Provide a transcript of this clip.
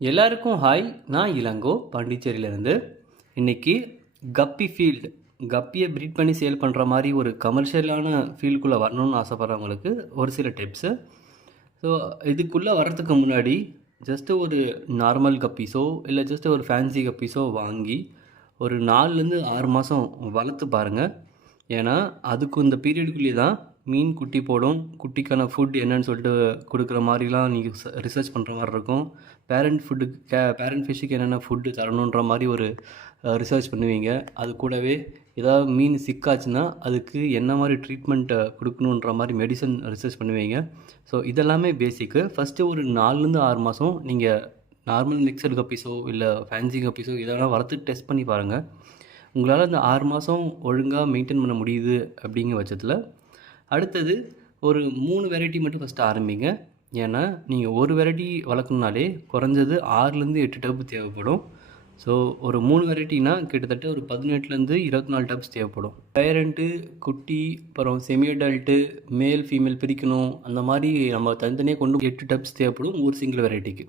எல்லாருக்கும் ஹாய். நான் இளங்கோ பாண்டிச்சேரியிலேருந்து. இன்றைக்கி கப்பி ஃபீல்டு, கப்பியை ப்ரீட் பண்ணி சேல் பண்ணுற மாதிரி ஒரு கமர்ஷியலான ஃபீல்டுக்குள்ளே வரணும்னு ஆசைப்பட்றவங்களுக்கு ஒரு சில டிப்ஸு. ஸோ இதுக்குள்ளே வர்றதுக்கு முன்னாடி ஜஸ்ட்டு ஒரு நார்மல் கப்பீஸோ இல்லை ஜஸ்ட்டு ஒரு ஃபேன்சி கப்பீஸோ வாங்கி ஒரு 4-6 மாதம் வளர்த்து பாருங்கள். ஏன்னா அதுக்கு இந்த பீரியடுக்குள்ளேயே தான் மீன் குட்டி போடும். குட்டிக்கான ஃபுட் என்னன்னு சொல்லிட்டு கொடுக்குற மாதிரிலாம் நீங்கள் ரிசர்ச் பண்ணுற மாதிரி இருக்கும். பேரண்ட் ஃபிஷ்ஷுக்கு என்னென்ன ஃபுட்டு தரணுன்ற மாதிரி ஒரு ரிசர்ச் பண்ணுவீங்க. அது கூடவே ஏதாவது மீன் சிக்காச்சுன்னா அதுக்கு என்ன மாதிரி ட்ரீட்மெண்ட்டை கொடுக்கணுன்ற மாதிரி மெடிசன் ரிசர்ச் பண்ணுவீங்க. ஸோ இதெல்லாமே பேசிக்கு. ஃபஸ்ட்டு ஒரு 4-6 மாதம் நீங்கள் நார்மல் மிக்சடு கப்பீஸோ இல்லை ஃபேன்சி கப்பீஸோ இதெல்லாம் வளர்த்து டெஸ்ட் பண்ணி பாருங்கள். உங்களால் அந்த 6 மாதம் ஒழுங்காக மெயின்டைன் பண்ண முடியுது அப்படிங்கிற பட்சத்தில் அடுத்தது ஒரு 3 வெரைட்டி மட்டும் ஃபஸ்ட்டு ஆரம்பிங்க. ஏன்னா நீங்கள் ஒரு வெரைட்டி வளர்க்கணுனாலே குறைஞ்சது 6-8 டப் தேவைப்படும். ஸோ ஒரு 3 வெரைட்டினா கிட்டத்தட்ட ஒரு 18-24 டப்ஸ் தேவைப்படும். பேரண்ட்டு, குட்டி, அப்புறம் செமி அடல்ட்டு, மேல் ஃபீமேல் பிரிக்கணும். அந்த மாதிரி நம்ம தனித்தனியாக கொண்டு 8 டப்ஸ் தேவைப்படும் ஒரு சிங்கிள் வெரைட்டிக்கு.